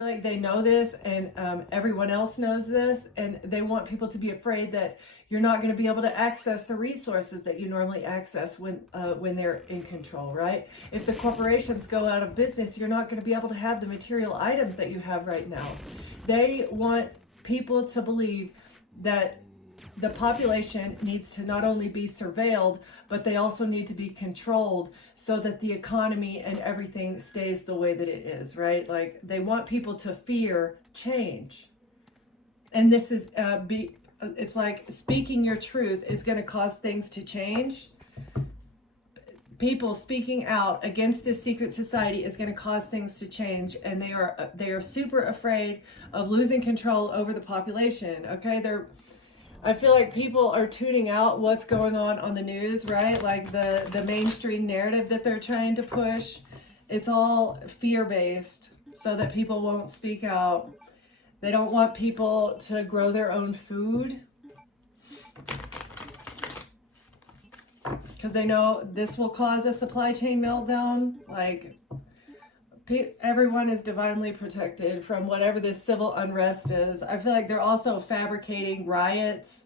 like they know this, and everyone else knows this, and they want people to be afraid that you're not going to be able to access the resources that you normally access when they're in control, right? If the corporations go out of business, you're not going to be able to have the material items that you have right now. They want people to believe that the population needs to not only be surveilled, but they also need to be controlled so that the economy and everything stays the way that it is, right? Like they want people to fear change. And this is, it's like speaking your truth is going to cause things to change. People speaking out against this secret society is going to cause things to change, and they are super afraid of losing control over the population. Okay, I feel like people are tuning out what's going on the news, right? Like the mainstream narrative that they're trying to push. It's all fear-based so that people won't speak out. They don't want people to grow their own food because they know this will cause a supply chain meltdown. Like everyone is divinely protected from whatever this civil unrest is. I feel like they're also fabricating riots.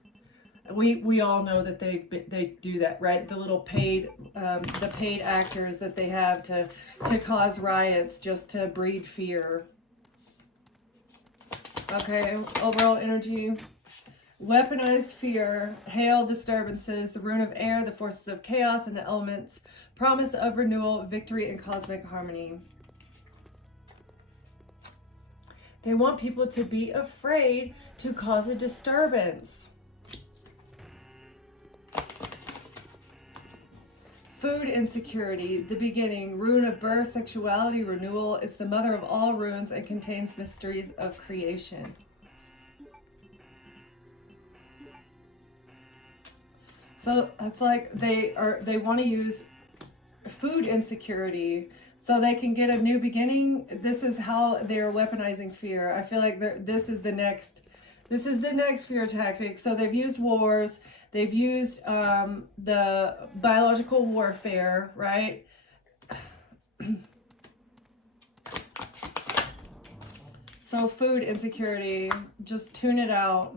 We all know that they do that, right? The little paid actors that they have to cause riots just to breed fear. Okay, overall energy. Weaponized fear, hail, disturbances, the rune of air, the forces of chaos, and the elements. Promise of renewal, victory, and cosmic harmony. They want people to be afraid to cause a disturbance. Food insecurity, the beginning, rune of birth, sexuality, renewal. It's the mother of all runes and contains mysteries of creation. So it's like they want to use food insecurity so they can get a new beginning. This is how they're weaponizing fear. I feel like this is the next fear tactic. So they've used wars, they've used the biological warfare, right? So food insecurity, just tune it out.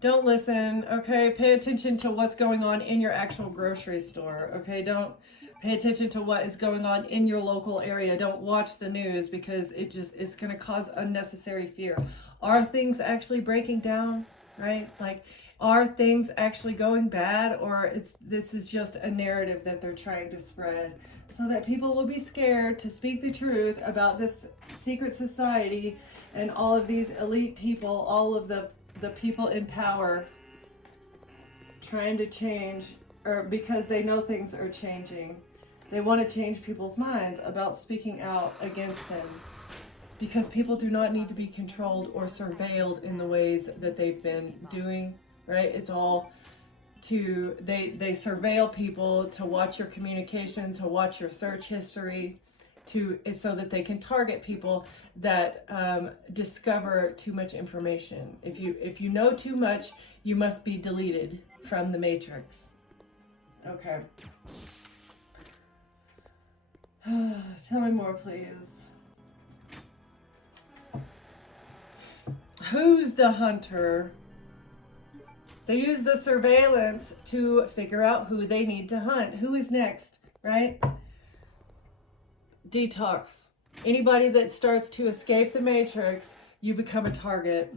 Don't listen, okay? Pay attention to what's going on in your actual grocery store, okay? Don't pay attention to what is going on in your local area. Don't watch the news because it's going to cause unnecessary fear. Are things actually breaking down, right? Like, are things actually going bad, or this is just a narrative that they're trying to spread so that people will be scared to speak the truth about this secret society and all of these elite people, all of the people in power trying to change, or because they know things are changing. They want to change people's minds about speaking out against them because people do not need to be controlled or surveilled in the ways that they've been doing, right? It's all they surveil people to watch your communication, to watch your search history, so that they can target people that discover too much information. If you know too much, you must be deleted from the matrix. Okay. Tell me more, please. Who's the hunter? They use the surveillance to figure out who they need to hunt. Who is next, right? Detox. Anybody that starts to escape the matrix, you become a target.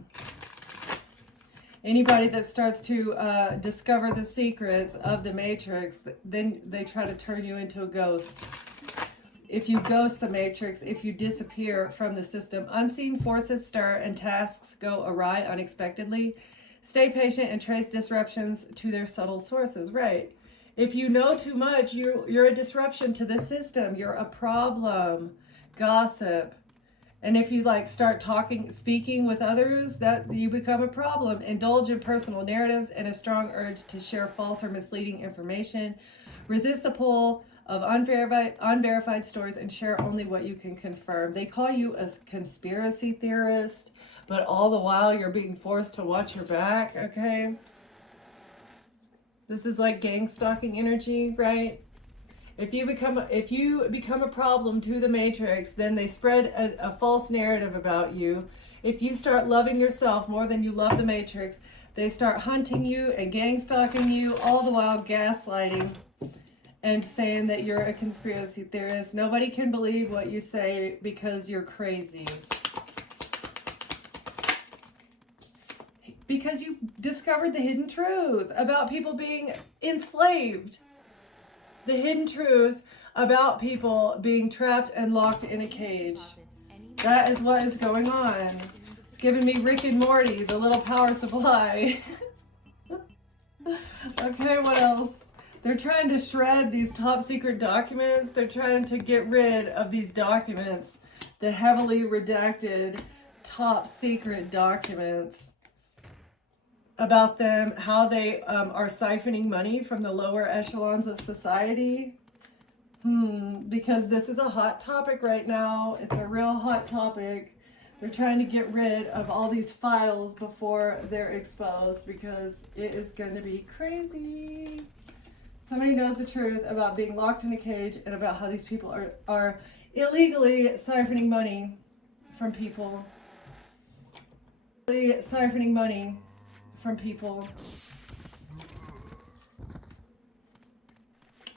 Anybody that starts to discover the secrets of the matrix, then they try to turn you into a ghost. If you ghost the matrix, if you disappear from the system, unseen forces stir and tasks go awry unexpectedly. Stay patient and trace disruptions to their subtle sources. Right. If you know too much, you're a disruption to the system. You're a problem. Gossip. And if you start speaking with others, that you become a problem. Indulge in personal narratives and a strong urge to share false or misleading information. Resist the pull of unverified stories and share only what you can confirm. They call you a conspiracy theorist, but all the while you're being forced to watch your back, okay? This is like gang stalking energy, right? If you become a problem to the Matrix, then they spread a false narrative about you. If you start loving yourself more than you love the Matrix, they start hunting you and gang stalking you, all the while gaslighting and saying that you're a conspiracy theorist. Nobody can believe what you say because you're crazy. Because you discovered the hidden truth about people being enslaved. The hidden truth about people being trapped and locked in a cage. That is what is going on. It's giving me Rick and Morty, the little power supply. Okay, what else? They're trying to shred these top secret documents. They're trying to get rid of these documents, the heavily redacted top secret documents about them, how they are siphoning money from the lower echelons of society. Because this is a hot topic right now. It's a real hot topic. They're trying to get rid of all these files before they're exposed because it is going to be crazy. Somebody knows the truth about being locked in a cage and about how these people are illegally siphoning money from people. Siphoning money from people.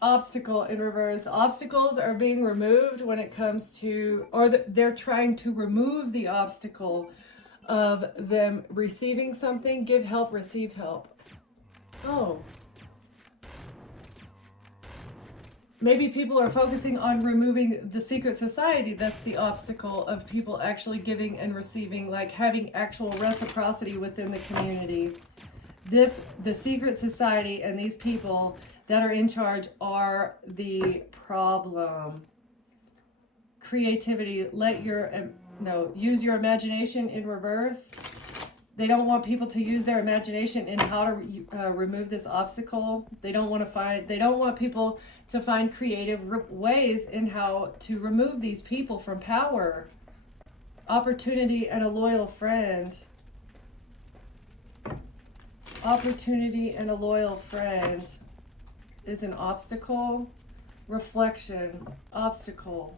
Obstacle in reverse. Obstacles are being removed when it comes to, or they're trying to remove the obstacle of them receiving something. Give help, receive help. Oh. Maybe people are focusing on removing the secret society. That's the obstacle of people actually giving and receiving, like having actual reciprocity within the community. The secret society and these people that are in charge are the problem. Creativity, use your imagination in reverse. They don't want people to use their imagination in how to remove this obstacle. They don't want people to find creative ways in how to remove these people from power. Opportunity and a loyal friend. Opportunity and a loyal friend is an obstacle. Reflection, obstacle.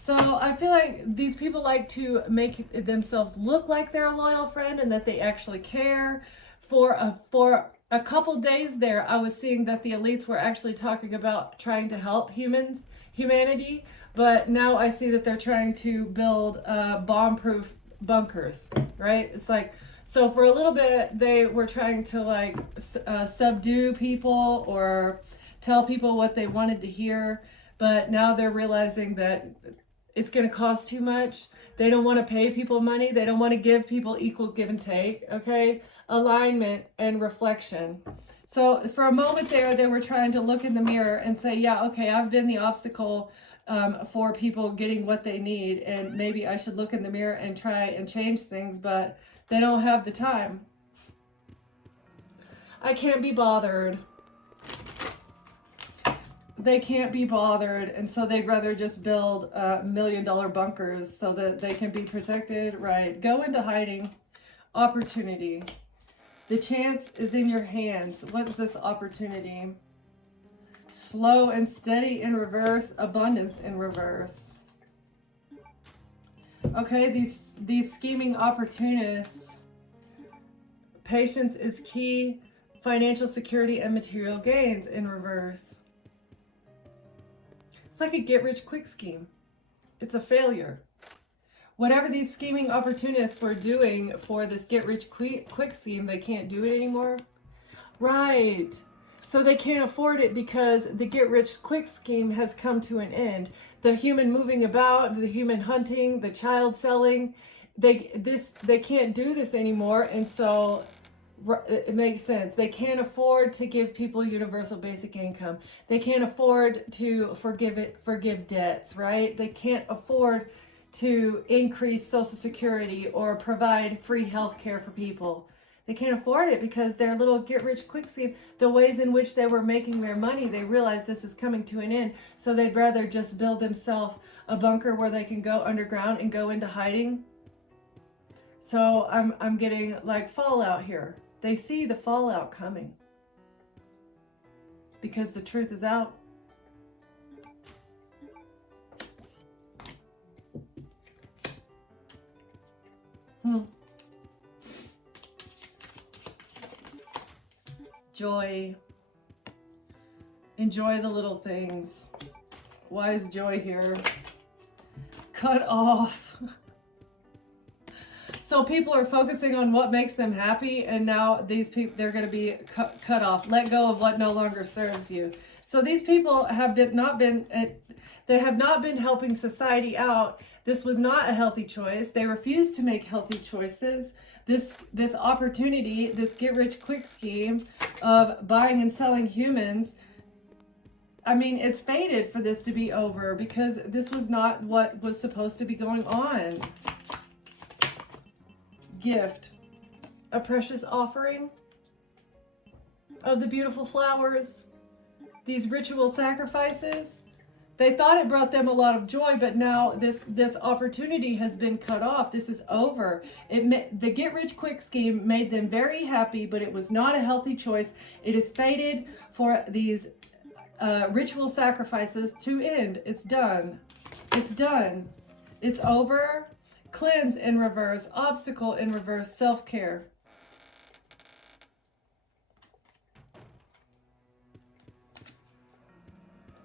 So I feel like these people like to make themselves look like they're a loyal friend and that they actually care. For a couple days there, I was seeing that the elites were actually talking about trying to help humanity, but now I see that they're trying to build bomb-proof bunkers, right? It's like, so for a little bit, they were trying to subdue people or tell people what they wanted to hear, but now they're realizing that it's going to cost too much. They don't want to pay people money. They don't want to give people equal give and take, okay? Alignment and reflection. So for a moment there, they were trying to look in the mirror and say, yeah, okay, I've been the obstacle for people getting what they need, and maybe I should look in the mirror and try and change things, but they don't have the time. I can't be bothered. They can't be bothered, and so they'd rather just build $1 million bunkers so that they can be protected. Right. Go into hiding. Opportunity. The chance is in your hands. What is this opportunity? Slow and steady in reverse. Abundance in reverse. Okay, these scheming opportunists. Patience is key. Financial security and material gains in reverse. It's like a get-rich-quick scheme. It's a failure. Whatever these scheming opportunists were doing for this get-rich-quick scheme, they can't do it anymore. Right. So they can't afford it because the get-rich-quick scheme has come to an end. The human moving about, the human hunting, the child selling, they can't do this anymore, and so it makes sense. They can't afford to give people universal basic income. They can't afford to forgive debts, right? They can't afford to increase Social Security or provide free health care for people. They can't afford it because their little get-rich-quick scheme, the ways in which they were making their money, they realize this is coming to an end. So they'd rather just build themselves a bunker where they can go underground and go into hiding. So I'm getting like fallout here. They see the fallout coming. because the truth is out. Joy. Enjoy the little things. Why is joy here? Cut off. So people are focusing on what makes them happy, and now these people, they're going to be cut off. Let go of what no longer serves you. So these people have not been helping society out. This was not a healthy choice. They refused to make healthy choices. This opportunity, this get-rich-quick scheme of buying and selling humans, I mean, it's fated for this to be over, because this was not what was supposed to be going on. Gift. A precious offering of the beautiful flowers. These ritual sacrifices. They thought it brought them a lot of joy, but now this opportunity has been cut off. This is over. The get-rich-quick scheme made them very happy, but it was not a healthy choice. It is fated for these ritual sacrifices to end. It's done. It's done. It's over. Cleanse in reverse. Obstacle in reverse. Self-care.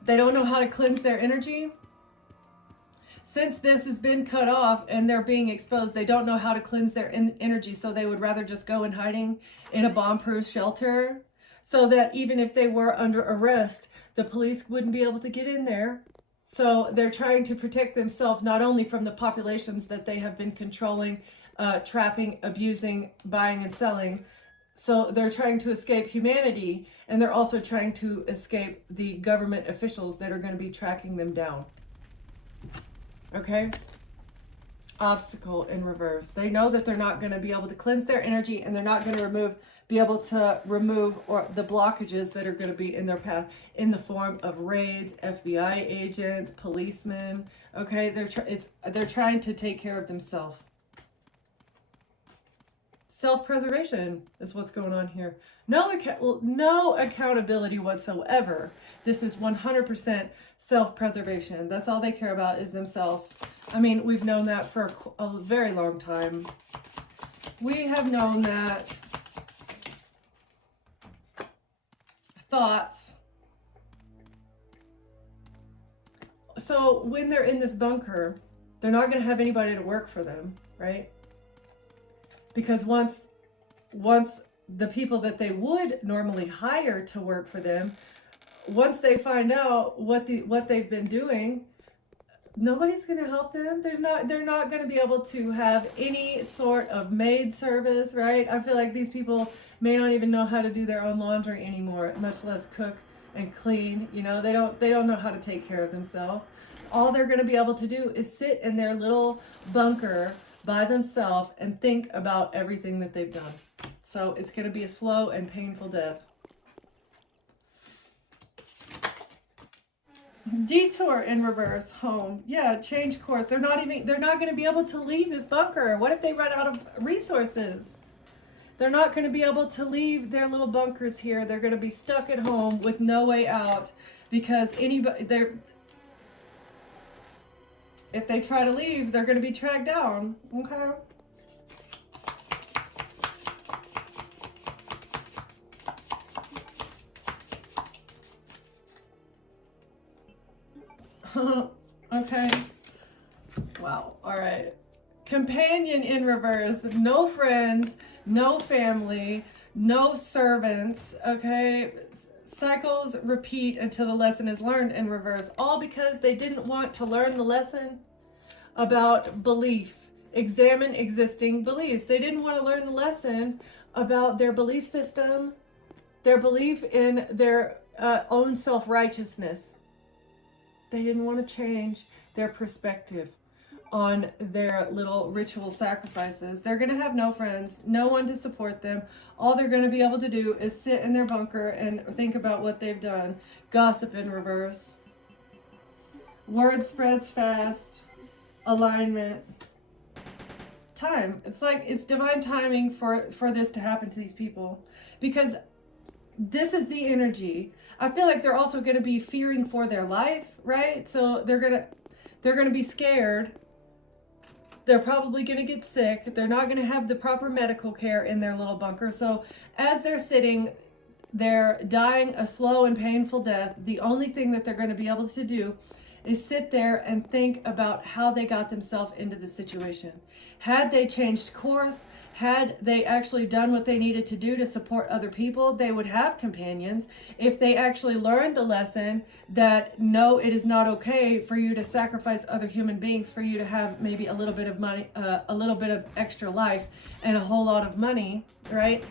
They don't know how to cleanse their energy. Since this has been cut off and they're being exposed, they don't know how to cleanse their energy, so they would rather just go in hiding in a bomb-proof shelter, so that even if they were under arrest, the police wouldn't be able to get in there. So they're trying to protect themselves not only from the populations that they have been controlling, trapping, abusing, buying and selling. So they're trying to escape humanity, and they're also trying to escape the government officials that are going to be tracking them down. Okay? Obstacle in reverse. They know that they're not going to be able to cleanse their energy, and they're not going to be able to remove or the blockages that are going to be in their path in the form of raids, FBI agents, policemen. Okay? They're trying to take care of themselves. Self-preservation is what's going on here. No accountability whatsoever. This is 100% self-preservation. That's all they care about is themselves. I mean, we've known that for a very long time. We have known that thoughts. So when they're in this bunker, they're not going to have anybody to work for them, right? Because once the people that they would normally hire to work for them, once they find out what they've been doing, nobody's going to help them. They're not going to be able to have any sort of maid service, right? I feel like these people may not even know how to do their own laundry anymore, much less cook and clean. You know, they don't know how to take care of themselves. All they're going to be able to do is sit in their little bunker by themselves and think about everything that they've done. So it's going to be a slow and painful death. Detour in reverse. Home. Yeah, change course. They're not going to be able to leave this bunker. What if they run out of resources? They're not going to be able to leave their little bunkers here. They're going to be stuck at home with no way out, because if they try to leave, they're going to be tracked down. Okay? Okay. Wow. All right. Companion in reverse. No friends, no family, no servants. Okay? Cycles repeat until the lesson is learned in reverse. All because they didn't want to learn the lesson about belief. Examine existing beliefs. They didn't want to learn the lesson about their belief system, their belief in their own self-righteousness. They didn't want to change their perspective on their little ritual sacrifices. They're going to have no friends, no one to support them. All they're going to be able to do is sit in their bunker and think about what they've done. Gossip in reverse. Word spreads fast. Alignment. Time. It's like it's divine timing for this to happen to these people. Because this is the energy. I feel like they're also going to be fearing for their life, right? So they're going to be scared. They're probably going to get sick. They're not going to have the proper medical care in their little bunker. So as they're sitting, they're dying a slow and painful death. The only thing that they're going to be able to do is sit there and think about how they got themselves into the situation. Had they changed course, had they actually done what they needed to do to support other people, they would have companions. If they actually learned the lesson that no, it is not okay for you to sacrifice other human beings for you to have maybe a little bit of money, a little bit of extra life and a whole lot of money, right?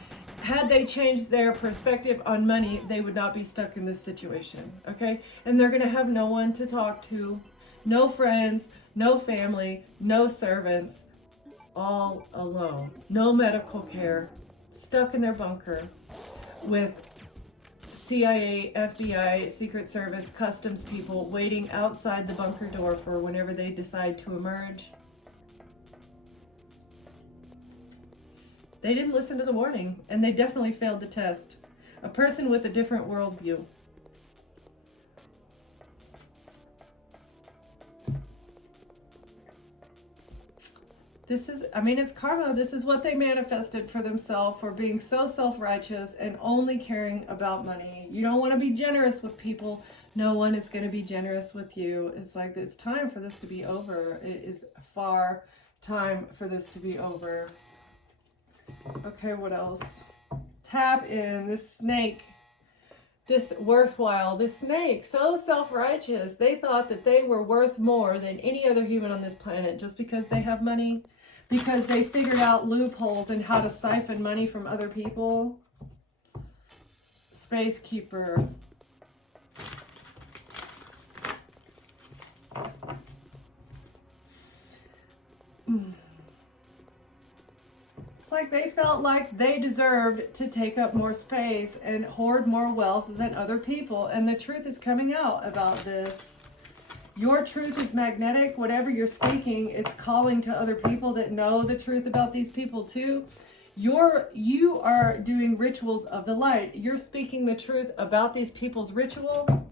Had they changed their perspective on money, they would not be stuck in this situation, okay? And they're going to have no one to talk to, no friends, no family, no servants, all alone. No medical care, stuck in their bunker with CIA, FBI, Secret Service, customs people waiting outside the bunker door for whenever they decide to emerge. They didn't listen to the warning, and they definitely failed the test. A person with a different worldview. This is, I mean, it's karma. This is what they manifested for themselves, for being so self-righteous and only caring about money. You don't want to be generous with people. No one is going to be generous with you. It's like, it's time for this to be over. It is far time for this to be over. Okay, what else? Tap in this snake. This worthwhile, this snake, so self-righteous. They thought that they were worth more than any other human on this planet just because they have money, because they figured out loopholes in how to siphon money from other people. Space Keeper. It's like they felt like they deserved to take up more space and hoard more wealth than other people. And the truth is coming out about this. Your truth is magnetic. Whatever you're speaking, it's calling to other people that know the truth about these people too. You are doing rituals of the light. You're speaking the truth about these people's ritual,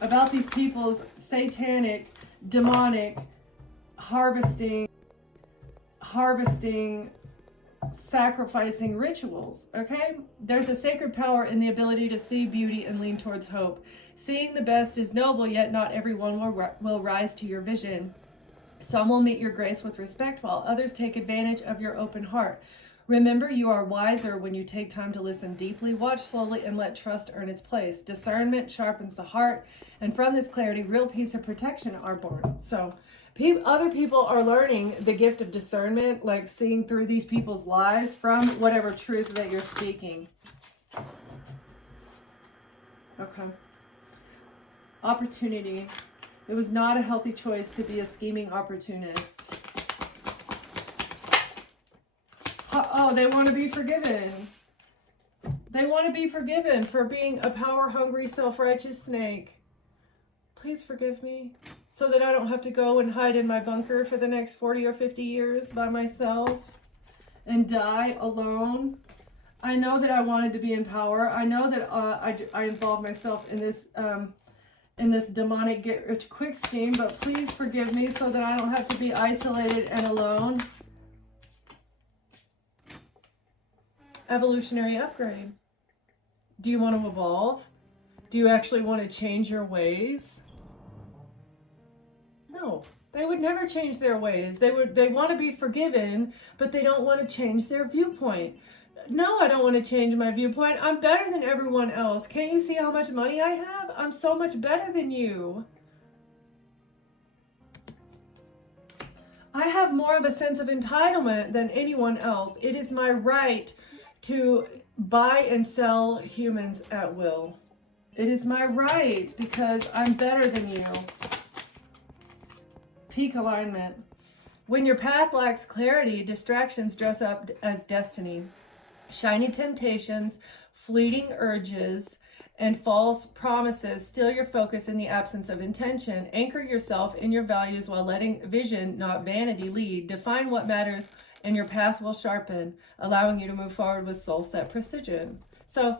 about these people's satanic, demonic, harvesting, sacrificing rituals, okay? There's a sacred power in the ability to see beauty and lean towards hope. Seeing the best is noble, yet not everyone will rise to your vision. Some will meet your grace with respect, while others take advantage of your open heart. Remember, you are wiser when you take time to listen deeply, watch slowly, and let trust earn its place. Discernment sharpens the heart, and from this clarity, real peace and protection are born. So, other people are learning the gift of discernment, like seeing through these people's lives from whatever truth that you're speaking. Okay. Opportunity. It was not a healthy choice to be a scheming opportunist. Oh, they want to be forgiven. They want to be forgiven for being a power-hungry, self-righteous snake. Please forgive me so that I don't have to go and hide in my bunker for the next 40 or 50 years by myself and die alone. I know that I wanted to be in power. I know that I involved myself in this demonic get-rich-quick scheme, but please forgive me so that I don't have to be isolated and alone. Evolutionary upgrade. Do you want to evolve? Do you actually want to change your ways? No, they would never change their ways. They want to be forgiven, but they don't want to change their viewpoint. No, I don't want to change my viewpoint. I'm better than everyone else. Can't you see how much money I have? I'm so much better than you. I have more of a sense of entitlement than anyone else. It is my right to buy and sell humans at will. It is my right because I'm better than you. Peak alignment. When your path lacks clarity, distractions dress up as destiny. Shiny temptations, fleeting urges, and false promises steal your focus in the absence of intention. Anchor yourself in your values while letting vision, not vanity, lead. Define what matters and your path will sharpen, allowing you to move forward with soul-set precision. So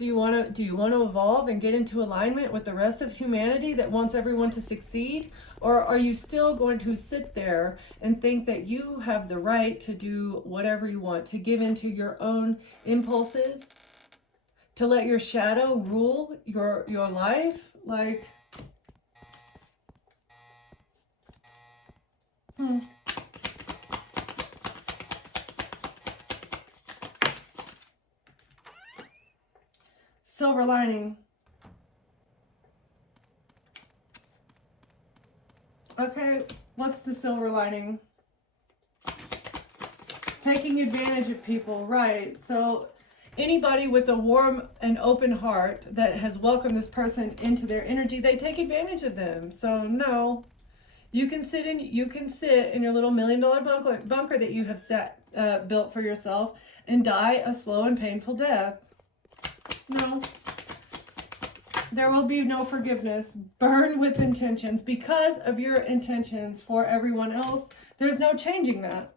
Do you want to evolve and get into alignment with the rest of humanity that wants everyone to succeed? Or are you still going to sit there and think that you have the right to do whatever you want, to give into your own impulses, to let your shadow rule your life? Like, Silver lining. Okay, what's the silver lining? Taking advantage of people, right? So anybody with a warm and open heart that has welcomed this person into their energy, they take advantage of them. So no, you can sit in your little $1 million bunker that you have built for yourself and die a slow and painful death. No. There will be no forgiveness. Burn with intentions. Because of your intentions for everyone else, there's no changing that.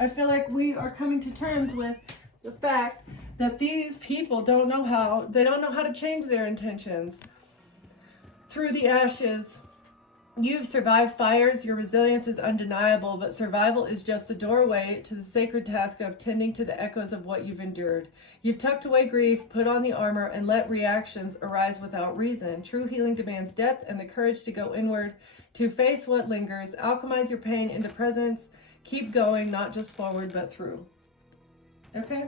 I feel like we are coming to terms with the fact that these people don't know how to change their intentions. Through the ashes, you've survived fires, your resilience is undeniable, but survival is just the doorway to the sacred task of tending to the echoes of what you've endured. You've tucked away grief, put on the armor, and let reactions arise without reason. True healing demands depth and the courage to go inward, to face what lingers, alchemize your pain into presence, keep going, not just forward, but through. Okay?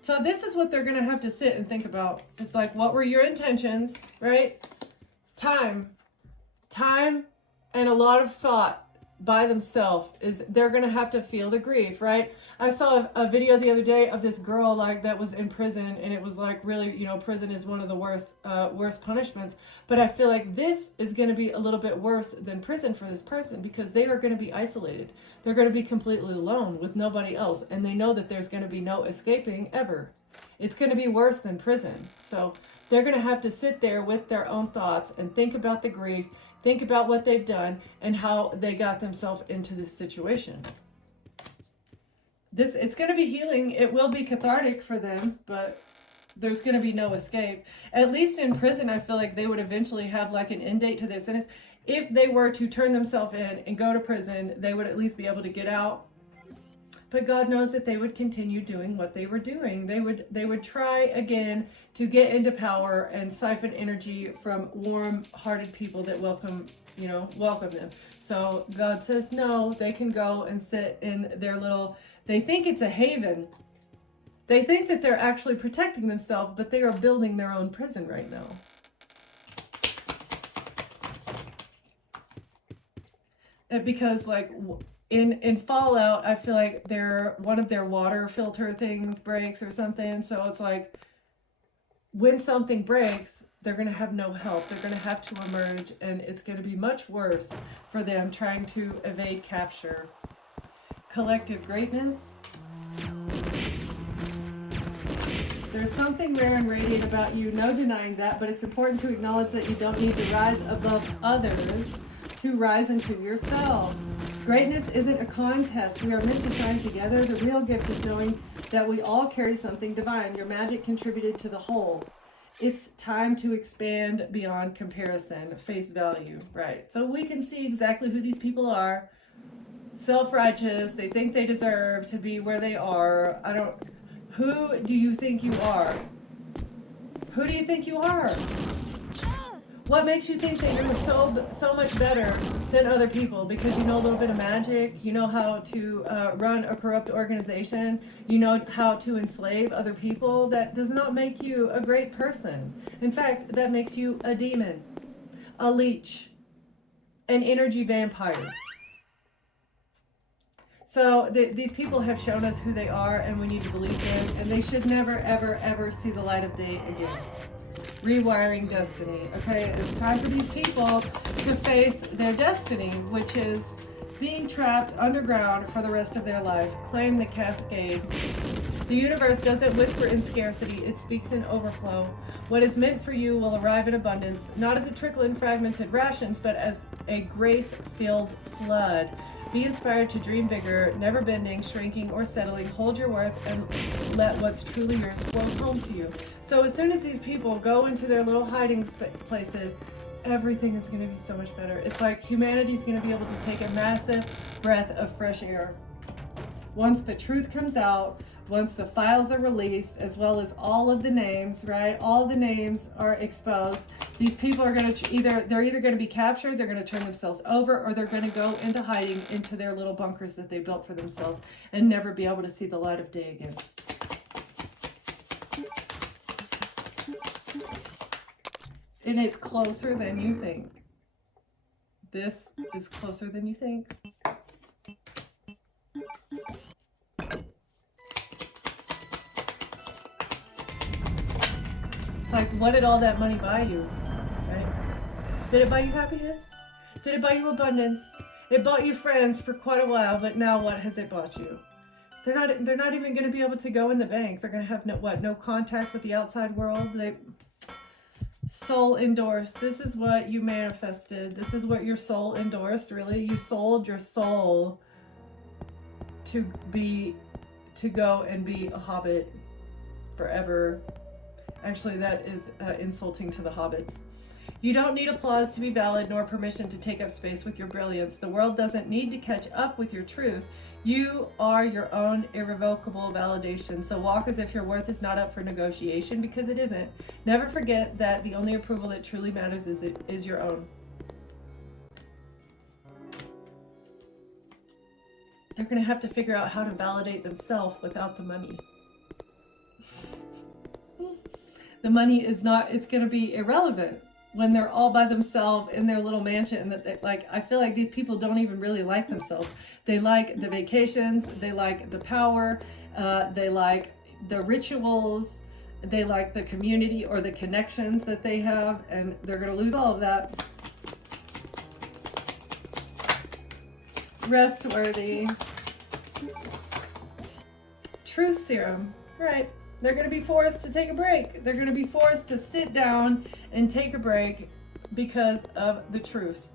So this is what they're going to have to sit and think about. It's like, what were your intentions, right? Time and a lot of thought by themselves is they're going to have to feel the grief, right? I saw a video the other day of this girl like that was in prison, and it was like, really, you know, prison is one of the worst punishments. But I feel like this is going to be a little bit worse than prison for this person, because they are going to be isolated. They're going to be completely alone with nobody else, and they know that there's going to be no escaping ever. It's going to be worse than prison. So they're going to have to sit there with their own thoughts and think about the grief, think about what they've done and how they got themselves into this situation. It's going to be healing. It will be cathartic for them, but there's going to be no escape. At least in prison, I feel like they would eventually have like an end date to their sentence. If they were to turn themselves in and go to prison, they would at least be able to get out. But God knows that they would continue doing what they were doing. They would try again to get into power and siphon energy from warm-hearted people that welcome them. So God says no, they can go and sit in their little, they think it's a haven. They think that they're actually protecting themselves, but they are building their own prison right now. Because like in Fallout, I feel like one of their water filter things breaks or something. So it's like when something breaks, they're going to have no help. They're going to have to emerge, and it's going to be much worse for them trying to evade capture. Collective greatness. There's something rare and radiant about you, no denying that, but it's important to acknowledge that you don't need to rise above others to rise into yourself. Greatness isn't a contest. We are meant to shine together. The real gift is knowing that we all carry something divine. Your magic contributed to the whole. It's time to expand beyond comparison. Face value, right? So we can see exactly who these people are. Self-righteous. They think they deserve to be where they are. Who do you think you are? Who do you think you are? What makes you think that you're so much better than other people? Because you know a little bit of magic, you know how to run a corrupt organization, you know how to enslave other people. That does not make you a great person. In fact, that makes you a demon, a leech, an energy vampire. So these people have shown us who they are, and we need to believe them, and they should never, ever, ever see the light of day again. Rewiring destiny. Okay, it's time for these people to face their destiny, which is being trapped underground for the rest of their life. Claim the cascade. The universe doesn't whisper in scarcity, it speaks in overflow. What is meant for you will arrive in abundance, not as a trickle in fragmented rations, but as a grace-filled flood. Be inspired to dream bigger, never bending, shrinking, or settling. Hold your worth and let what's truly yours flow home to you. So as soon as these people go into their little hiding places, everything is going to be so much better. It's like humanity is going to be able to take a massive breath of fresh air. Once the truth comes out, once the files are released, as well as all of the names, right? All the names are exposed. These people are going to they're either going to be captured, they're going to turn themselves over, or they're going to go into hiding into their little bunkers that they built for themselves and never be able to see the light of day again. And it's closer than you think. This is closer than you think. It's like, what did all that money buy you? Right? Did it buy you happiness? Did it buy you abundance? It bought you friends for quite a while, but now what has it bought you? They're not even going to be able to go in the bank. They're going to have no contact with the outside world. Soul endorsed. This is what you manifested. This is what your soul endorsed, really. You sold your soul to go and be a hobbit forever. Actually, that is insulting to the hobbits. You don't need applause to be valid, nor permission to take up space with your brilliance. The world doesn't need to catch up with your truth. You are your own irrevocable validation. So walk as if your worth is not up for negotiation, because it isn't. Never forget that the only approval that truly matters is your own. They're going to have to figure out how to validate themselves without the money. The money is not, it's going to be irrelevant when they're all by themselves in their little mansion. And that like, I feel like these people don't even really like themselves. They like the vacations, they like the power, they like the rituals, they like the community or the connections that they have, and they're going to lose all of that. Restworthy. Truth serum, right? They're going to be forced to take a break. They're going to be forced to sit down and take a break because of the truth.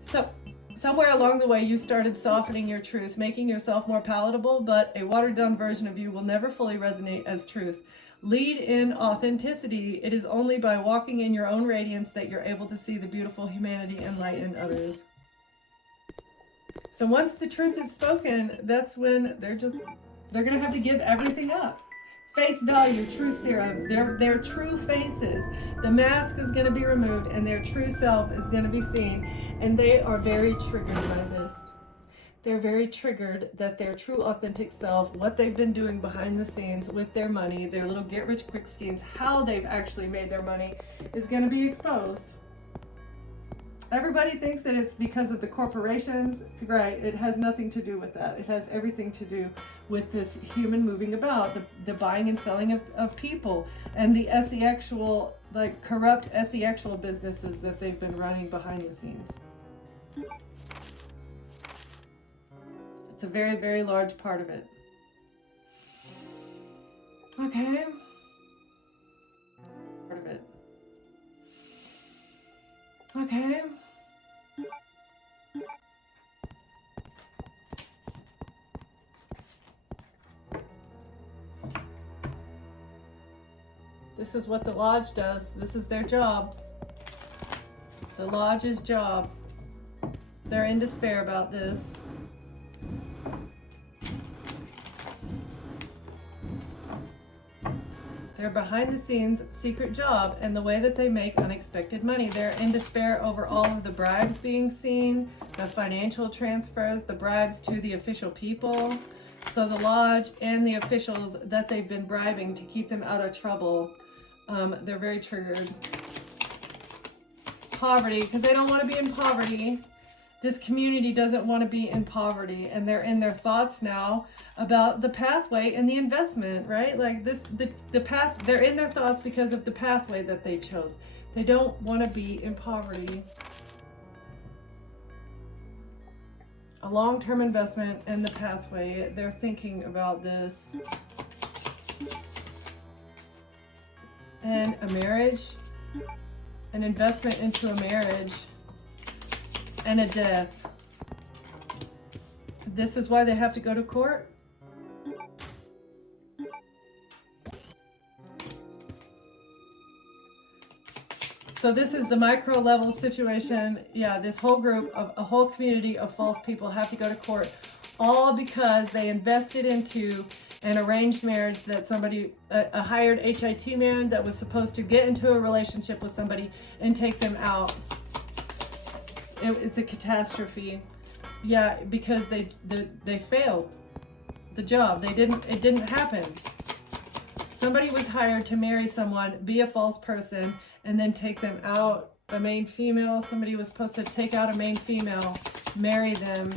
So somewhere along the way, you started softening your truth, making yourself more palatable, but a watered down version of you will never fully resonate as truth. Lead in authenticity. It is only by walking in your own radiance that you're able to see the beautiful humanity and light in others. So once the truth is spoken, that's when they're going to have to give everything up. Face value, truth serum, their true faces. The mask is going to be removed and their true self is going to be seen. And they are very triggered by this. They're very triggered that their true authentic self, what they've been doing behind the scenes with their money, their little get-rich-quick schemes, how they've actually made their money is going to be exposed. Everybody thinks that it's because of the corporations. Right, it has nothing to do with that. It has everything to do with this human moving about, the buying and selling of people, and the SE-actual, like corrupt SE-actual businesses that they've been running behind the scenes. It's a very, very large part of it. Okay. Part of it. Okay. This is what the Lodge does. This is their job. The Lodge's job. They're in despair about this. Their behind the scenes secret job and the way that they make unexpected money. They're in despair over all of the bribes being seen, the financial transfers, the bribes to the official people. So the Lodge and the officials that they've been bribing to keep them out of trouble, they're very triggered. Poverty, because they don't want to be in poverty. This community doesn't want to be in poverty, and they're in their thoughts now about the pathway and the investment, right? Like the path, they're in their thoughts because of the pathway that they chose. They don't want to be in poverty. A long-term investment and the pathway, they're thinking about this. and a marriage, an investment into a marriage, and a death. This is why they have to go to court. So this is the micro level situation. Yeah, this whole group of a whole community of false people have to go to court, all because they invested into an arranged marriage that somebody, a hired HIT man that was supposed to get into a relationship with somebody and take them out. It's a catastrophe. Yeah, because they failed the job. It didn't happen. Somebody was hired to marry someone, be a false person, and then take them out. A main female, somebody was supposed to take out a main female, marry them,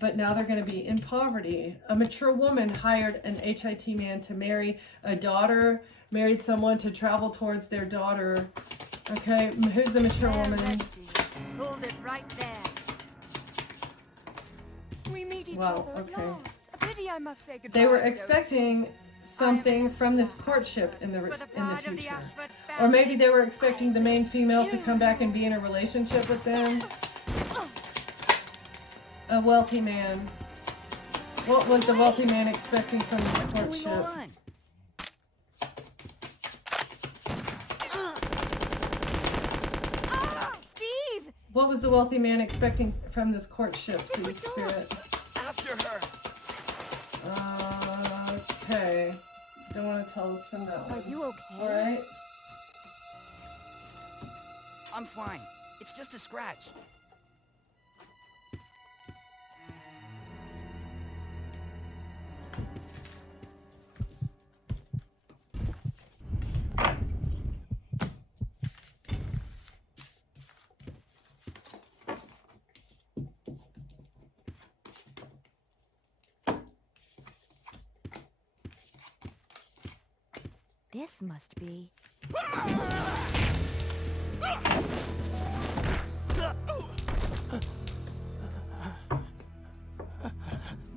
but now they're going to be in poverty. A mature woman hired an HIT man to marry a daughter, married someone to travel towards their daughter. Okay, who's the mature woman? Hold it right there. We meet each Wow, other okay. at last. A pity I must say goodbye They were so expecting something from this courtship in the For the in the pride of the future. Ashford Or family. maybe they were expecting the main female to come back and be in a relationship with them. A wealthy man. What was the wealthy man expecting from this What's going courtship? on? Ah, Steve! What was the wealthy man expecting from this courtship to the spirit? After her. Okay. Don't want to tell us from that Are one. you okay? Alright. I'm fine. It's just a scratch. This must be.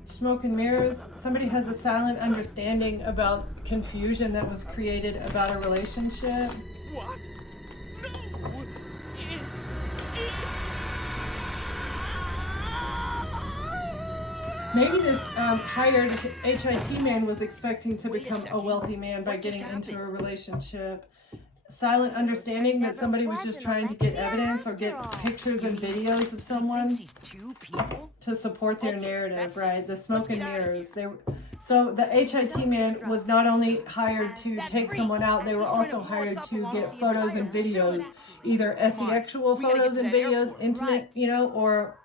Smoke and mirrors. Somebody has a silent understanding about confusion that was created about a relationship. What? No! Maybe this hired HIT man was expecting to Wait a become a second. wealthy man by What just getting into a happened? relationship. Silent understanding that never somebody was was just an trying to get Alexia evidence or after get all. pictures and videos of He someone thinks he's two people? to support their Okay, narrative, that's it. right? The smoke and get outta mirrors. So the HIT man was not only hired to That take freak. someone out, they were He's trying also to blow us hired up to along get with the photos entire and videos, facility. either Come on, sexual we gotta get photos to and that videos, airport. intimate, Right. you know, or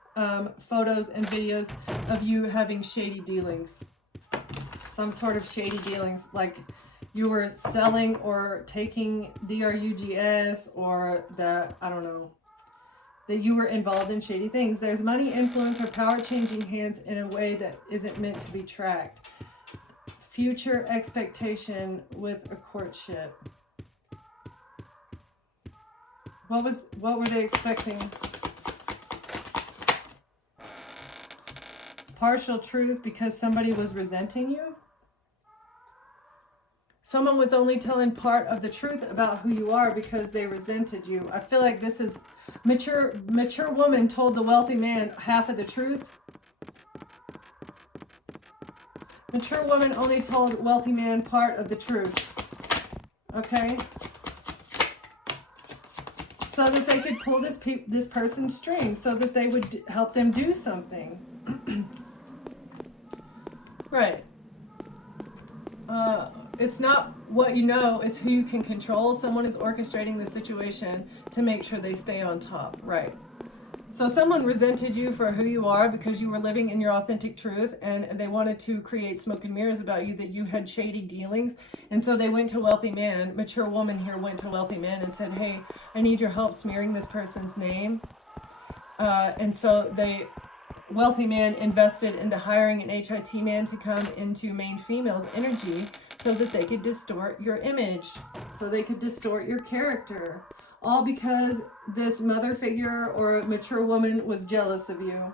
photos and videos of you having shady dealings. Some sort of shady dealings, like you were selling or taking DRUGS, or that, I don't know, that you were involved in shady things. There's money, influence, or power changing hands in a way that isn't meant to be tracked. Future expectation with a courtship. What were they expecting? Partial truth because somebody was resenting you? Someone was only telling part of the truth about who you are because they resented you. I feel like this is mature woman told the wealthy man half of the truth. Mature woman only told wealthy man part of the truth. Okay? So that they could pull this person's string, so that they would help them do something. Right. It's not what you know, it's who you can control. Someone is orchestrating the situation to make sure they stay on top. Right. So someone resented you for who you are because you were living in your authentic truth, and they wanted to create smoke and mirrors about you, that you had shady dealings. And so they went to wealthy man. Mature woman here went to wealthy man and said, hey, I need your help smearing this person's name. And so wealthy man invested into hiring an HIT man to come into main female's energy so that they could distort your image, so they could distort your character, all because this mother figure or mature woman was jealous of you.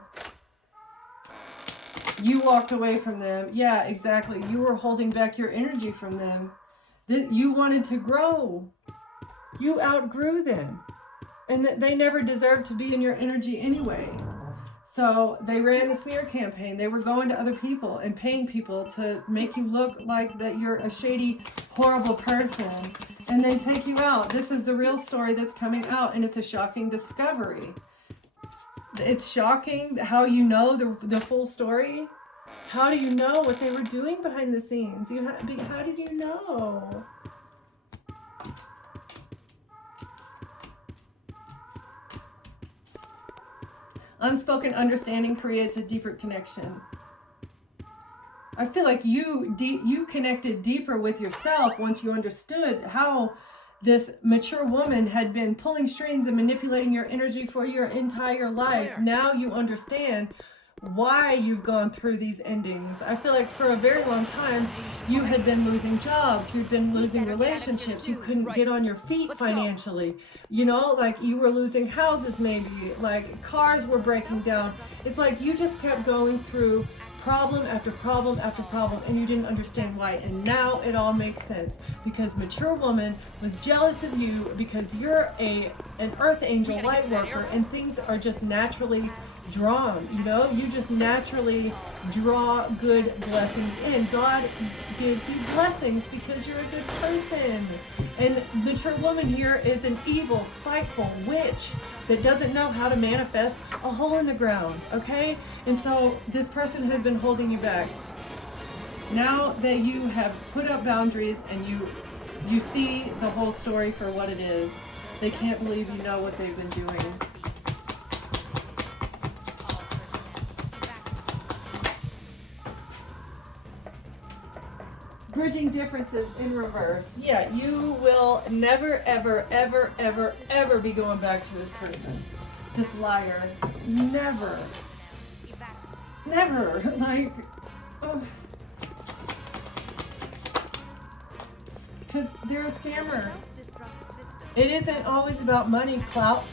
You walked away from them. Yeah, exactly. You were holding back your energy from them that you wanted to grow. You outgrew them. And that they never deserved to be in your energy anyway. So they ran the smear campaign. They were going to other people and paying people to make you look like that you're a shady, horrible person and then take you out. This is the real story that's coming out, and it's a shocking discovery. It's shocking how you know the full story. How do you know what they were doing behind the scenes? How did you know? Unspoken understanding creates a deeper connection. I feel like you connected deeper with yourself once you understood how this mature woman had been pulling strings and manipulating your energy for your entire life. Claire. Now you understand why you've gone through these endings. I feel like for a very long time, you had been losing jobs, you'd been losing relationships, you couldn't get on your feet Let's go. financially. You know, like you were losing houses maybe, like cars were breaking down. It's like you just kept going through problem after problem after problem, and you didn't understand why. And now it all makes sense, because mature woman was jealous of you because you're an earth angel light worker, and things are just naturally drawn. You know, you just naturally draw good blessings in. God gives you blessings because you're a good person. And the mature woman here is an evil, spiteful witch that doesn't know how to manifest a hole in the ground, okay? And so this person has been holding you back. Now that you have put up boundaries and you see the whole story for what it is, they can't believe you know what they've been doing. Bridging differences in reverse. Yeah, you will never, ever, ever, ever, ever be going back to this person. This liar. Never. Never. Like, because they're a scammer. It isn't always about money, clout,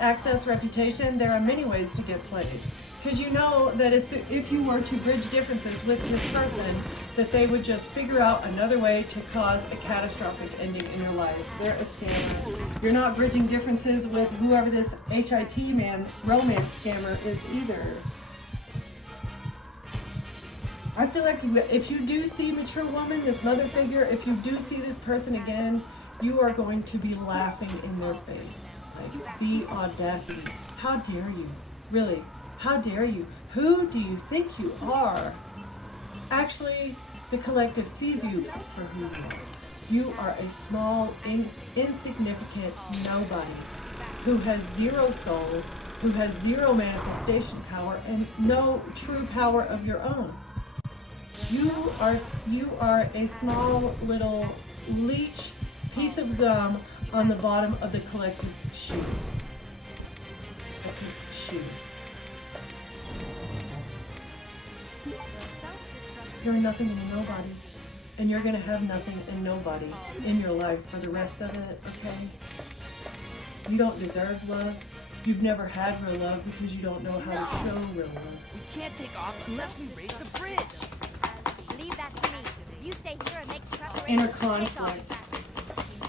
access, reputation. There are many ways to get played. Because you know that if you were to bridge differences with this person, that they would just figure out another way to cause a catastrophic ending in your life. They're a scammer. You're not bridging differences with whoever this HIT man, romance scammer is either. I feel like if you do see mature woman, this mother figure, if you do see this person again, you are going to be laughing in their face. Like, the audacity. How dare you? Really? How dare you? Who do you think you are? Actually, the collective sees you for who you are. You are a small, insignificant nobody who has zero soul, who has zero manifestation power, and no true power of your own. You are a small little leech piece of gum on the bottom of the collective's shoe. A piece of shoe. You're nothing and a nobody. And you're gonna have nothing and nobody in your life for the rest of it, okay? You don't deserve love. You've never had real love because you don't know how to show real love. We can't take off unless we raise the bridge. Leave that to me. You stay here and make preparations Inner to take conflict. off.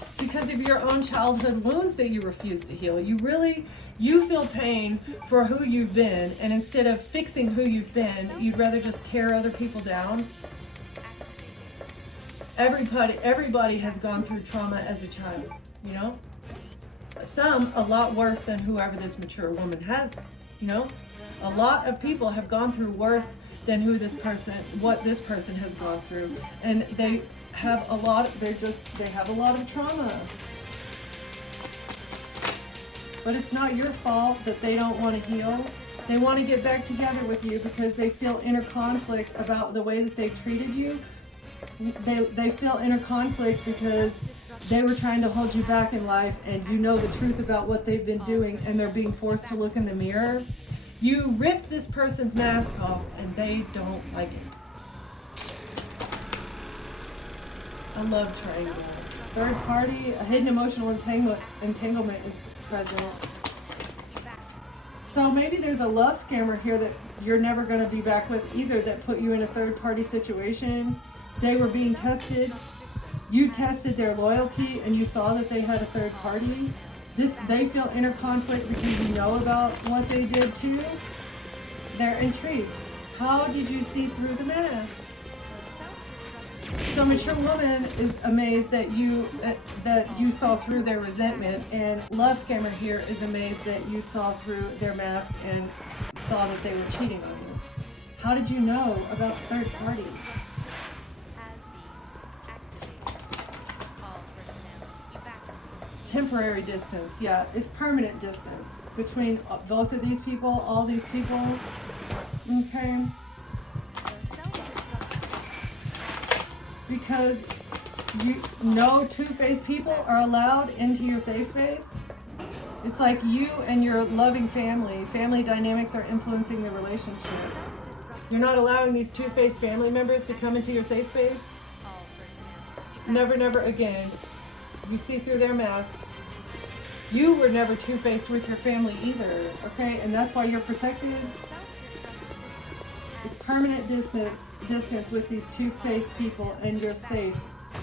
It's because of your own childhood wounds that you refuse to heal. You feel pain for who you've been, and instead of fixing who you've been, you'd rather just tear other people down. Everybody has gone through trauma as a child, you know? Some a lot worse than whoever this mature woman has, you know? A lot of people have gone through worse than what this person has gone through. And they have a lot of trauma. But it's not your fault that they don't want to heal. They want to get back together with you because they feel inner conflict about the way that they treated you. They feel inner conflict because they were trying to hold you back in life, and you know the truth about what they've been doing, and they're being forced to look in the mirror. You ripped this person's mask off, and they don't like it. I love triangles. Third party, a hidden emotional entanglement is present. So maybe there's a love scammer here that you're never going to be back with either, that put you in a third party situation. They were being tested. You tested their loyalty and you saw that they had a third party. They feel inner conflict because you know about what they did too. They're intrigued. How did you see through the mask? So mature woman is amazed that you saw through their resentment, and love scammer here is amazed that you saw through their mask and saw that they were cheating on you. How did you know about the third party? Temporary distance, yeah, it's permanent distance between both of these people, all these people. Okay. Because no two-faced people are allowed into your safe space. It's like you and your loving family dynamics are influencing the relationship. You're not allowing these two-faced family members to come into your safe space. Never, never again. You see through their mask. You were never two-faced with your family either, okay? And that's why you're protected. It's permanent distance with these two-faced people, and you're safe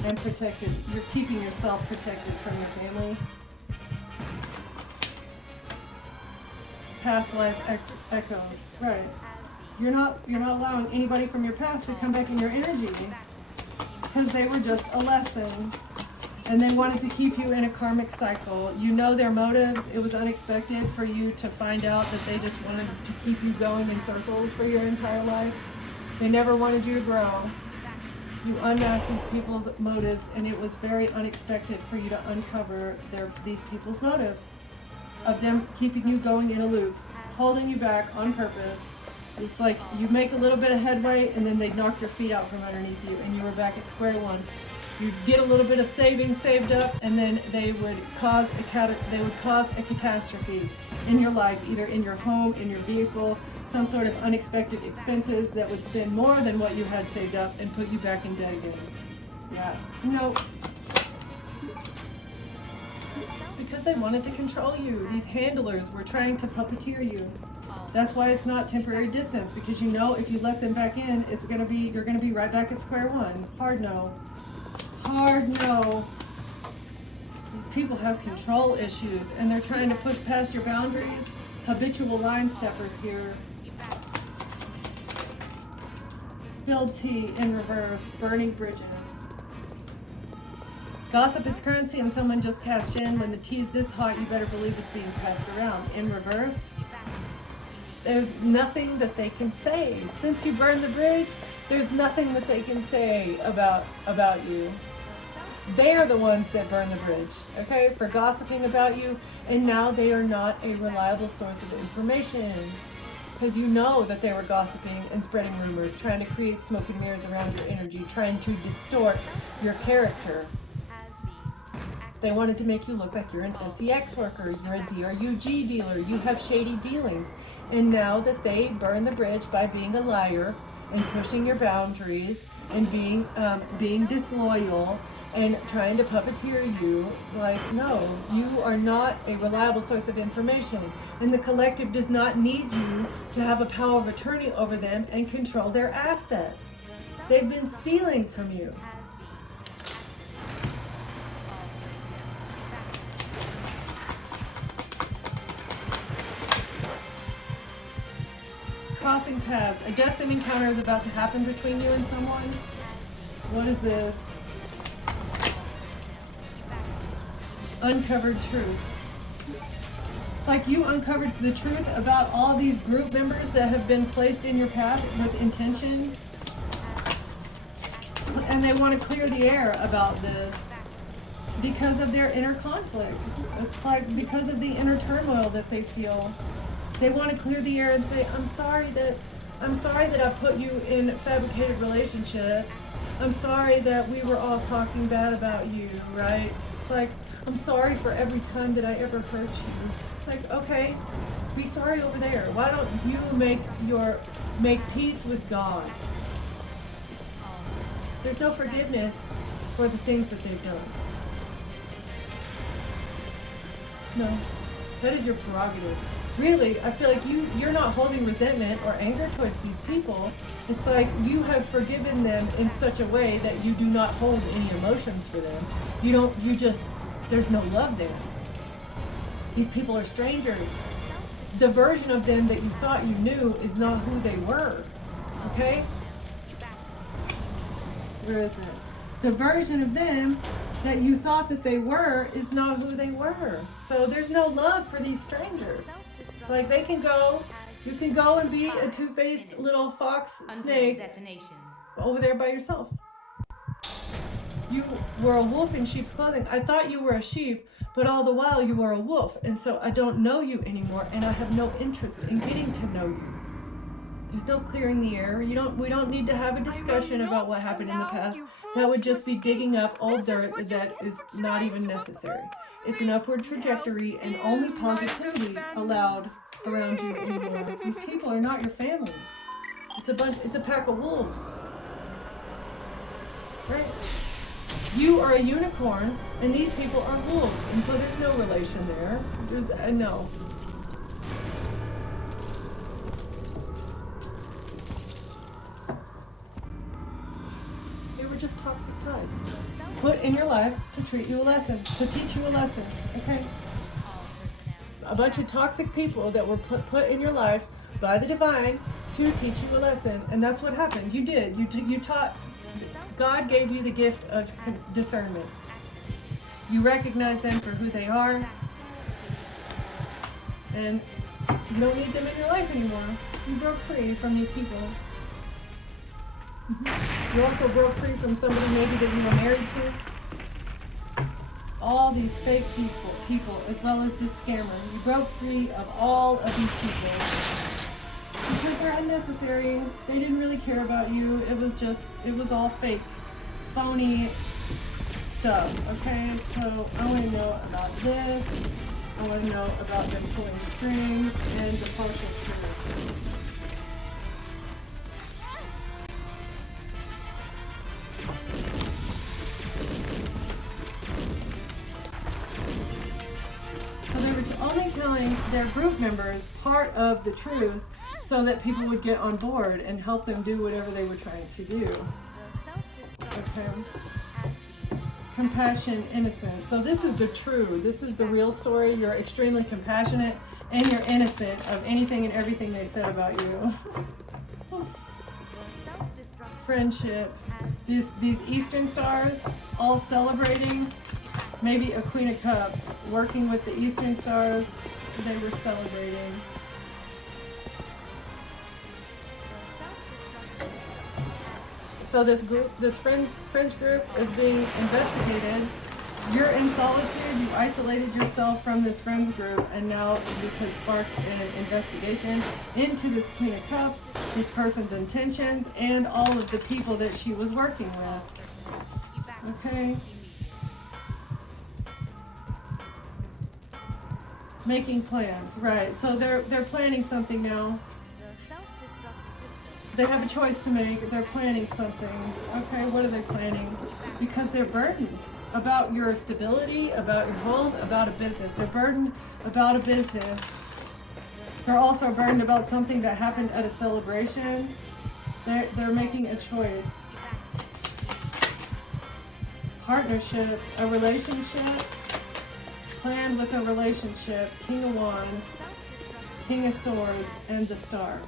and protected. You're keeping yourself protected from your family. Past life echoes, right? You're not allowing anybody from your past to come back in your energy because they were just a lesson. And they wanted to keep you in a karmic cycle. You know their motives. It was unexpected for you to find out that they just wanted to keep you going in circles for your entire life. They never wanted you to grow. You unmasked these people's motives, and it was very unexpected for you to uncover these people's motives of them keeping you going in a loop, holding you back on purpose. It's like you make a little bit of headway, and then they'd knock your feet out from underneath you, and you were back at square one. You get a little bit of savings saved up, and then they would cause a catastrophe in your life, either in your home, in your vehicle, some sort of unexpected expenses that would spend more than what you had saved up and put you back in debt again. Yeah, no. Because they wanted to control you. These handlers were trying to puppeteer you. That's why it's not temporary distance, because you know if you let them back in, you're gonna be right back at square one. Hard no. Hard no. These people have control issues, and they're trying to push past your boundaries. Habitual line steppers here. Spilled tea in reverse, burning bridges. Gossip is currency, and someone just cashed in. When the tea's this hot, you better believe it's being passed around. In reverse, there's nothing that they can say. Since you burned the bridge, there's nothing that they can say about you. They are the ones that burn the bridge, okay, for gossiping about you, and now they are not a reliable source of information. Because you know that they were gossiping and spreading rumors, trying to create smoke and mirrors around your energy, trying to distort your character. They wanted to make you look like you're an SEX worker, you're a DRUG dealer, you have shady dealings. And now that they burn the bridge by being a liar and pushing your boundaries and being disloyal and trying to puppeteer you, like, no, you are not a reliable source of information. And the collective does not need you to have a power of attorney over them and control their assets. They've been stealing from you. Crossing paths. A destined encounter is about to happen between you and someone. What is this? Uncovered truth. It's like you uncovered the truth about all these group members that have been placed in your path with intention. And they want to clear the air about this because of their inner conflict. It's like because of the inner turmoil that they feel. They want to clear the air and say, I'm sorry that I put you in fabricated relationships. I'm sorry that we were all talking bad about you, right? It's like, I'm sorry for every time that I ever hurt you. Like, okay, be sorry over there. Why don't you make peace with God? There's no forgiveness for the things that they've done. No, that is your prerogative. really, I feel like you're not holding resentment or anger towards these people. It's like you have forgiven them in such a way that you do not hold any emotions for them. There's no love there. These people are strangers. The version of them that you thought you knew is not who they were. Okay? Where is it? The version of them that you thought that they were is not who they were. So there's no love for these strangers. It's like you can go and be a two-faced little fox snake over there by yourself. You were a wolf in sheep's clothing. I thought you were a sheep, but all the while you were a wolf. And so I don't know you anymore, and I have no interest in getting to know you. There's no clearing the air. We don't need to have a discussion about what happened in the past. That would just be digging up old dirt that is not even necessary. It's an upward trajectory and only positivity allowed around you anymore. These people are not your family. It's a pack of wolves. Right? You are a unicorn and these people are wolves. And so there's no relation there. There's no. Just toxic ties put in your life to treat you a lesson, to teach you a lesson. Okay, a bunch of toxic people that were put in your life by the divine to teach you a lesson, and that's what happened. You did. You taught. God gave you the gift of discernment. You recognize them for who they are, and you don't need them in your life anymore. You broke free from these people. You also broke free from somebody maybe that you were married to. All these fake people, as well as this scammer. You broke free of all of these people because they're unnecessary. They didn't really care about you. It was all fake, phony stuff. Okay, so I want to know about this. I want to know about them pulling strings and the partial truth. So they were only telling their group members part of the truth so that people would get on board and help them do whatever they were trying to do. Okay. Compassion, innocence. So this is the real story. You're extremely compassionate and you're innocent of anything and everything they said about you. Friendship. These Eastern stars all celebrating. Maybe a Queen of Cups working with the Eastern stars. They were celebrating. So this friends group is being investigated. You're in solitude. You isolated yourself from this friends group, and now this has sparked an investigation into this Queen of Cups, this person's intentions, and all of the people that she was working with. Okay. Making plans, right? So they're planning something now. They have a choice to make. They're planning something. Okay, what are they planning? Because they're burdened about your stability, about your home, about a business. They're burdened about a business. They're also burdened about something that happened at a celebration. They're making a choice. Partnership, a relationship. Planned with a relationship. King of Wands, King of Swords, and the Star.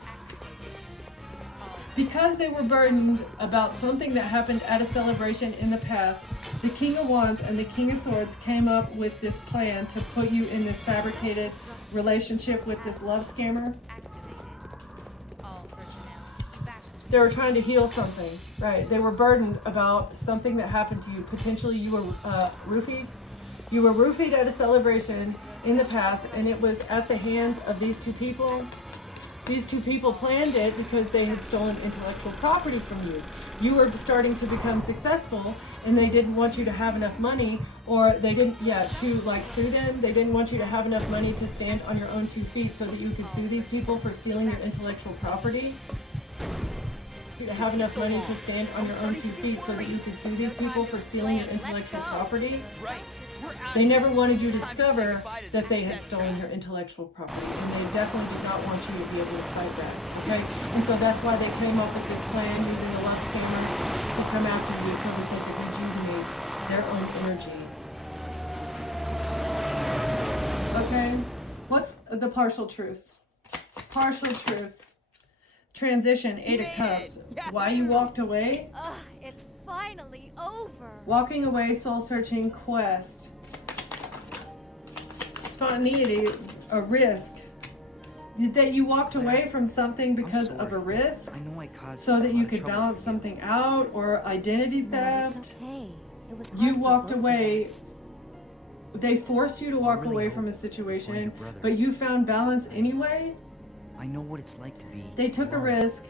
Because they were burdened about something that happened at a celebration in the past, the King of Wands and the King of Swords came up with this plan to put you in this fabricated relationship with this love scammer. They were trying to heal something, right? They were burdened about something that happened to you. Potentially you were roofied. You were roofied at a celebration in the past, and it was at the hands of these two people. These two people planned it because they had stolen intellectual property from you. You were starting to become successful, and they didn't want you to have enough money, or they didn't, to sue them. They didn't want you to have enough money to stand on your own 2 feet so that you could sue these people for stealing your intellectual property. To have enough money to stand on your own 2 feet so that you could sue these people for stealing your intellectual property. Right. They never wanted you to discover that they had stolen your intellectual property, and they definitely did not want you to be able to fight back, okay? And so that's why they came up with this plan using a love scammer to come after you so that they could rejuvenate their own energy. Okay? What's the partial truth? Partial truth. Transition, 8 of Cups. Why you walked away? Ugh, it's finally over. Walking away, soul-searching quest. Spontaneity, a risk. That you walked away from something because of a risk? I know I caused So that a you lot of could trouble balance for you. something out, or identity No, theft? it's okay. It was hard You for walked both of away. us. They forced you to walk really away hope from a find situation, your brother. but you found balance anyway? I know what it's like to be. They took a alone. risk.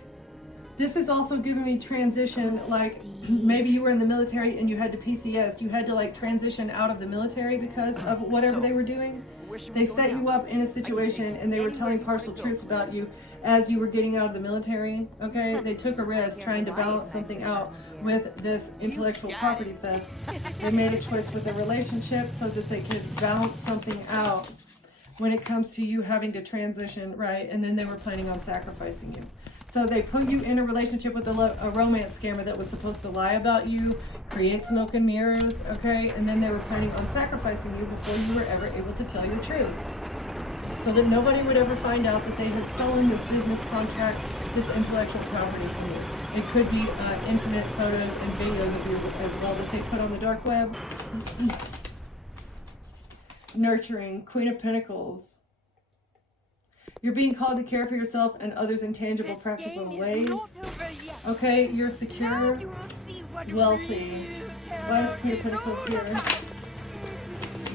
This is also giving me transition, Oh, like Steve. maybe you were in the military and you had to PCS. You had to like transition out of the military because of whatever So, they were doing. Where should They we go set now? you up in a take situation you and they were anywhere telling you wanna partial go, truths Claire. about you as you were getting out of the military. Okay, they took a risk You're trying to wise balance guys something this out time of year. with this intellectual got property it. theft. They made a choice with their relationship so that they could balance something out when it comes to you having to transition, right? And then they were planning on sacrificing you. So they put you in a relationship with a romance scammer that was supposed to lie about you, create smoke and mirrors, okay? And then they were planning on sacrificing you before you were ever able to tell your truth. So that nobody would ever find out that they had stolen this business contract, this intellectual property from you. It could be intimate photos and videos of you as well that they put on the dark web. Nurturing, Queen of Pentacles. You're being called to care for yourself and others in tangible, This practical game ways. is not over yet. Okay, you're Now secure, you will see what wealthy. real Why is terror Queen of is Pentacles all here? about.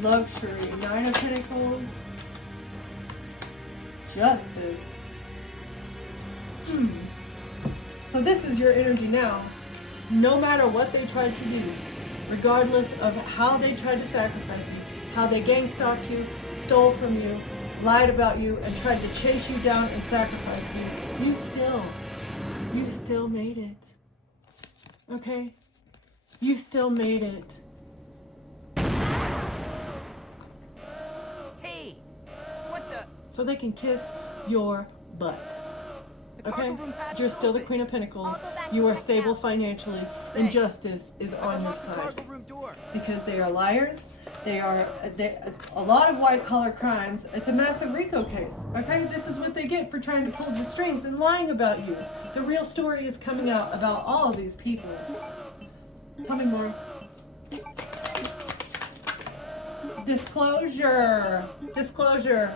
Luxury, 9 of Pentacles. Justice. So this is your energy now. No matter what they tried to do, regardless of how they tried to sacrifice you, how they gang stalked you, stole from you, lied about you, and tried to chase you down and sacrifice you, you still made it. Okay? You still made it. Hey! What the? So they can kiss your butt. The Okay? cargo room hatch You're is still the open. Queen of Pentacles. I'll go back You and are check it stable out. financially, and Thanks. justice is on your Unlock the side. cargo room door. Because they are liars. They a lot of white collar crimes. It's a massive RICO case. Okay, this is what they get for trying to pull the strings and lying about you. The real story is coming out about all of these people. Tell me more. Disclosure. Disclosure.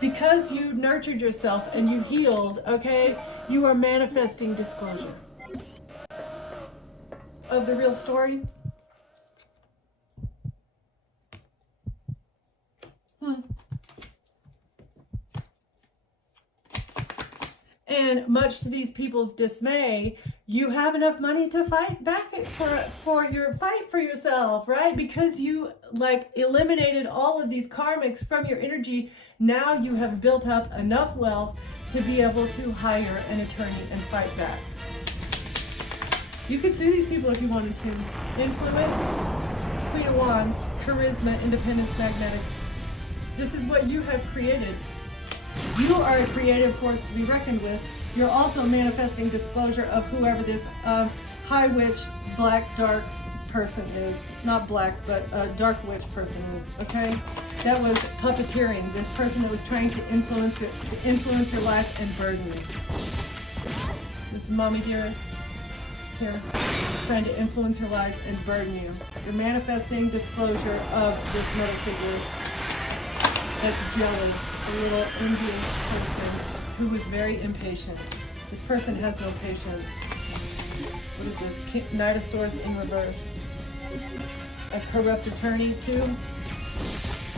Because you nurtured yourself and you healed, okay, you are manifesting disclosure of the real story. And much to these people's dismay, you have enough money to fight back for your fight for yourself, right? Because you like eliminated all of these karmics from your energy. Now you have built up enough wealth to be able to hire an attorney and fight back. You could sue these people if you wanted to. Influence, Queen of Wands, charisma, independence, magnetic. This is what you have created. You are a creative force to be reckoned with. You're also manifesting disclosure of whoever this high witch, black, dark person is. Not black, but a dark witch person is, okay? That was puppeteering. This person that was trying to influence your life and burden you. This is Mommy Dearest. Here, trying to influence her life and burden you. You're manifesting disclosure of this middle figure that's jealous, a little envious person who was very impatient. This person has no patience. What is this? Knight of Swords in reverse. A corrupt attorney too.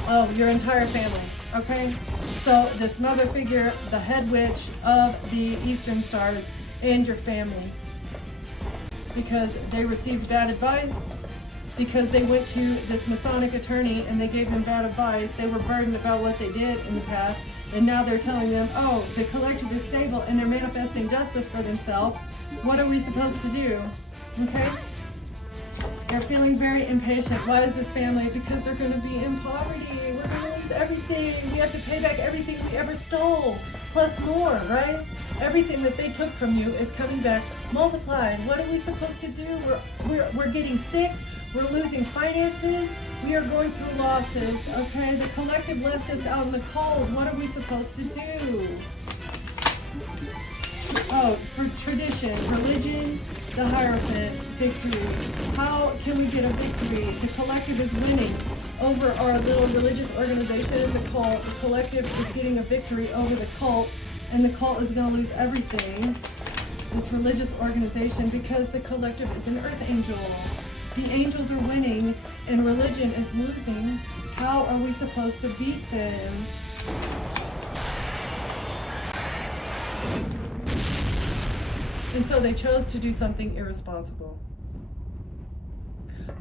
Oh, your entire family. Okay? So this mother figure, the head witch of the Eastern Stars, and your family. Because they received bad advice, because they went to this Masonic attorney and they gave them bad advice. They were burdened about what they did in the past, and now they're telling them, oh, the collective is stable, and they're manifesting justice for themselves. What are we supposed to do? Okay? They're feeling very impatient. Why is this family? Because they're going to be in poverty. We're going to lose everything. We have to pay back everything we ever stole, plus more, right? Everything that they took from you is coming back multiplied. What are we supposed to do? We're getting sick. We're losing finances. We are going through losses, okay? The collective left us out in the cold. What are we supposed to do? Oh, for tradition, religion, the Hierophant, victory. How can we get a victory? The collective is winning over our little religious organization, the cult. The collective is getting a victory over the cult, and the cult is going to lose everything. This religious organization, because the collective is an earth angel. The angels are winning and religion is losing. How are we supposed to beat them? And so they chose to do something irresponsible.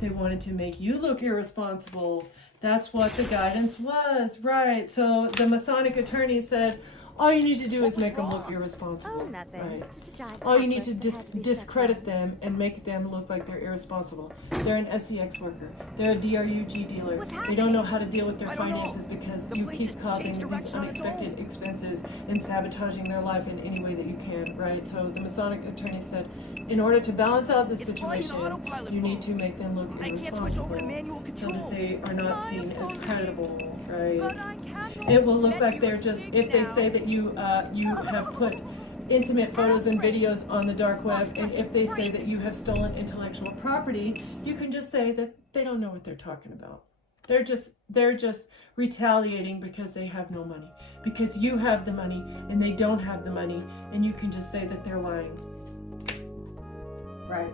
They wanted to make you look irresponsible. That's what the guidance was, right? So the Masonic attorney said, all you need to do is make them look irresponsible. Oh, nothing. Right. Just a giant All you need to cockroach that had to be set discredit down. them and make them look like they're irresponsible. They're an SEX worker. They're a DRUG dealer. What's They don't know happening? how to deal with their I don't know. finances because The you plane keep just causing changed these direction on its unexpected own. expenses and sabotaging their life in any way that you can, right? So the Masonic attorney said, in order to balance out this It's flying in situation, autopilot you need mode. to make them look I can't switch irresponsible over to manual so control. that they are not seen as credible, But right? I can't It will look let like you they're just, escape if they now. say that you have put intimate photos and videos on the dark web, and if they say that you have stolen intellectual property, you can just say that they don't know what they're talking about. They're just retaliating because they have no money, because you have the money and they don't have the money, and you can just say that they're lying. Right.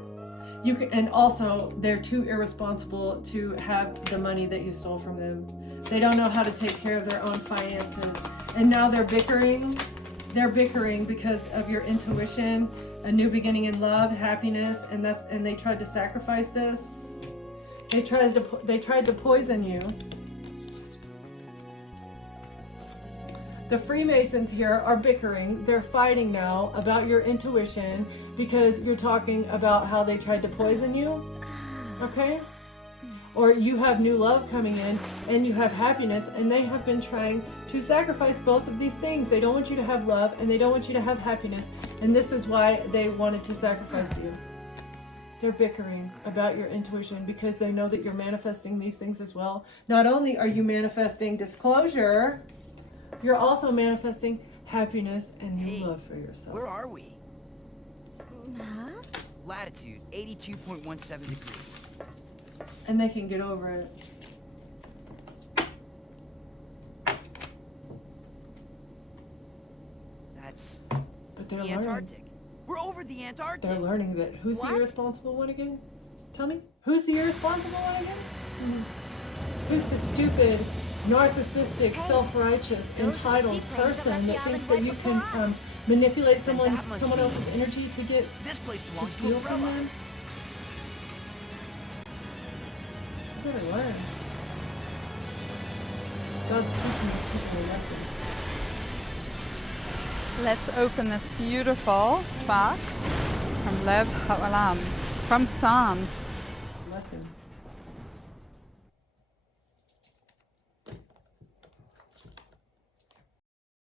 You can, and also they're too irresponsible to have the money that you stole from them. They don't know how to take care of their own finances, and now they're bickering. They're bickering because of your intuition, a new beginning in love, happiness, and they tried to sacrifice this. They tried to poison you. The Freemasons here are bickering. They're fighting now about your intuition because you're talking about how they tried to poison you. Okay? Or you have new love coming in and you have happiness, and they have been trying to sacrifice both of these things. They don't want you to have love and they don't want you to have happiness, and this is why they wanted to sacrifice you. They're bickering about your intuition because they know that you're manifesting these things as well. Not only are you manifesting disclosure, you're also manifesting happiness and new Hey, love for yourself. Where are we? Huh? Latitude 82.17 degrees. And they can get over it. That's But they're the learning. Antarctic. We're over the Antarctic. They're learning that. Who's What? the irresponsible one again? Tell me. Who's the irresponsible one again? Who's the stupid, narcissistic, Hey, self-righteous, those are the entitled seaplanes that person left that the thinks island that right you can before us. manipulate Then someone that must else's mean- energy to get This place to belongs to steal from Umbrella. them? You gotta learn. God's teaching these people a lesson. Let's open this beautiful box from Lev Ha'olam, from Psalms. Lesson.